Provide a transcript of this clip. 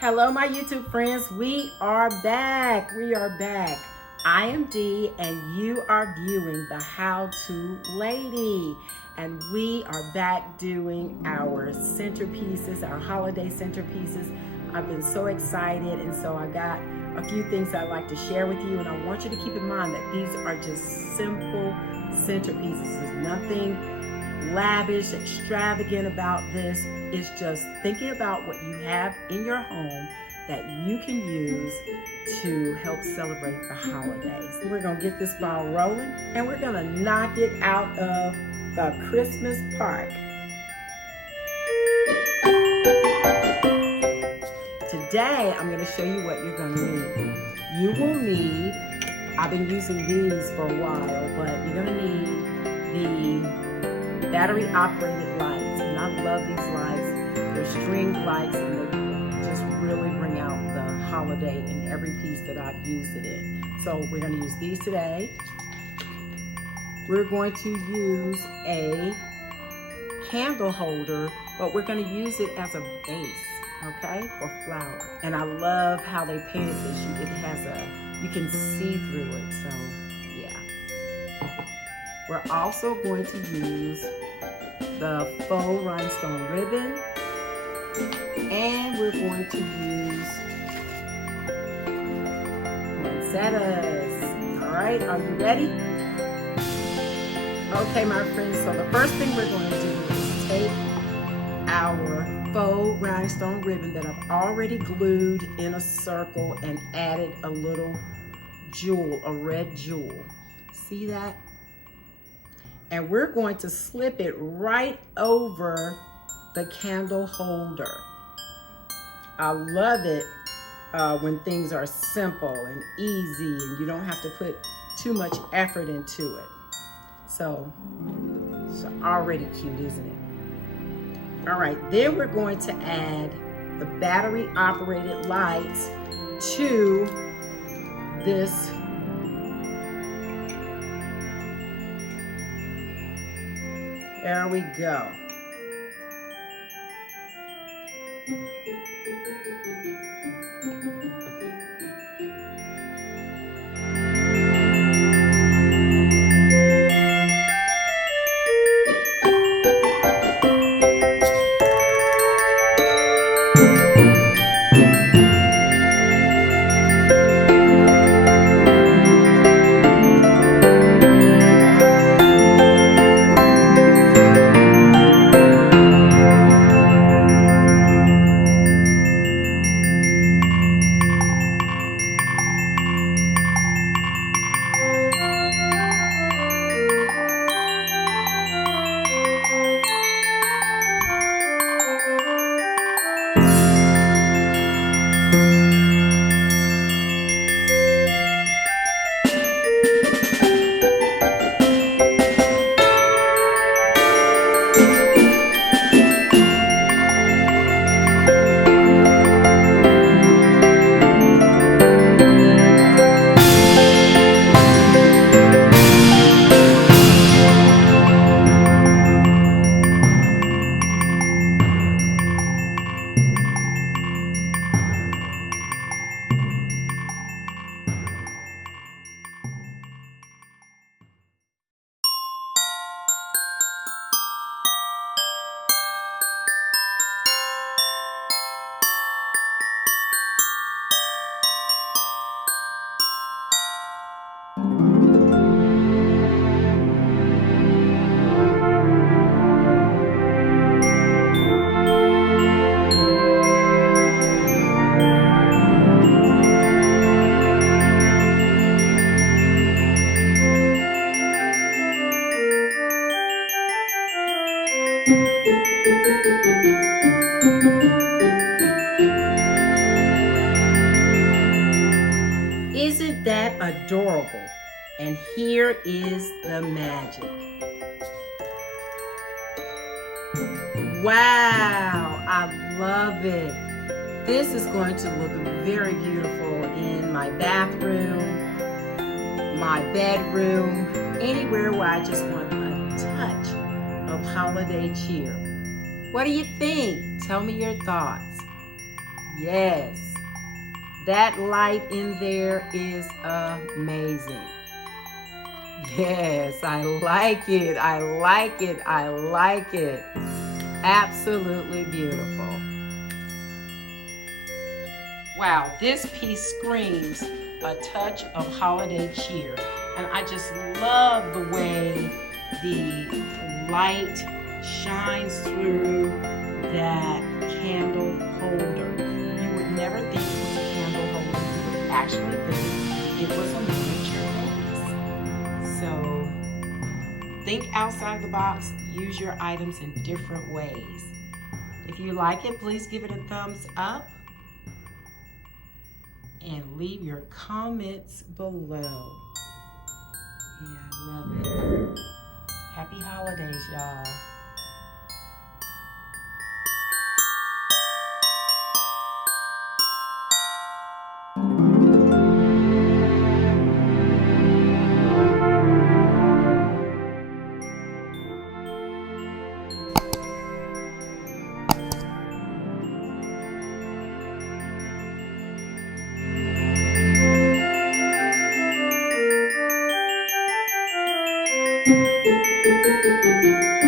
Hello, my YouTube friends. We are back. I am Dee, and you are viewing the How To Lady. And we are back doing our centerpieces, our holiday centerpieces. I've been so excited, and so I got a few things I'd like to share with you. And I want you to keep in mind that these are just simple centerpieces. There's nothing lavish, extravagant about this. It's just thinking about what you have in your home that you can use to help celebrate the holidays. We're gonna get this ball rolling and we're gonna knock it out of the Christmas park. Today, I'm gonna show you what you're gonna need. You will need, I've been using these for a while, but you're gonna need the battery operated lights, and I love these lights. They're string lights, and they just really bring out the holiday in every piece that I've used it in. So we're going to use these today. We're going to use a candle holder, but we're going to use it as a base, okay, for flower. And I love how they painted this. It has you can see through it, so yeah. We're also going to use the faux rhinestone ribbon, and we're going to use poinsettias. All right, are you ready? Okay, my friends, so the first thing we're going to do is take our faux rhinestone ribbon that I've already glued in a circle and added a little jewel, a red jewel. See that? And we're going to slip it right over the candle holder. I love it when things are simple and easy and you don't have to put too much effort into it. So it's already cute, isn't it? All right, then we're going to add the battery operated lights to this There we go. Isn't that adorable? And here is the magic. Wow, I love it. This is going to look very beautiful in my bathroom, my bedroom, anywhere where I just want a touch of holiday cheer. What do you think? Tell me your thoughts. Yes. That light in there is amazing. Yes, I like it. I like it. I like it. Absolutely beautiful. Wow, this piece screams a touch of holiday cheer. And I just love the way the light shines through that candle holder. You would never think it was a candle holder. You would actually think it was a miniature vase. So think outside the box. Use your items in different ways. If you like it, please give it a thumbs up and leave your comments below. Yeah, I love it. Happy holidays, y'all. Thank you.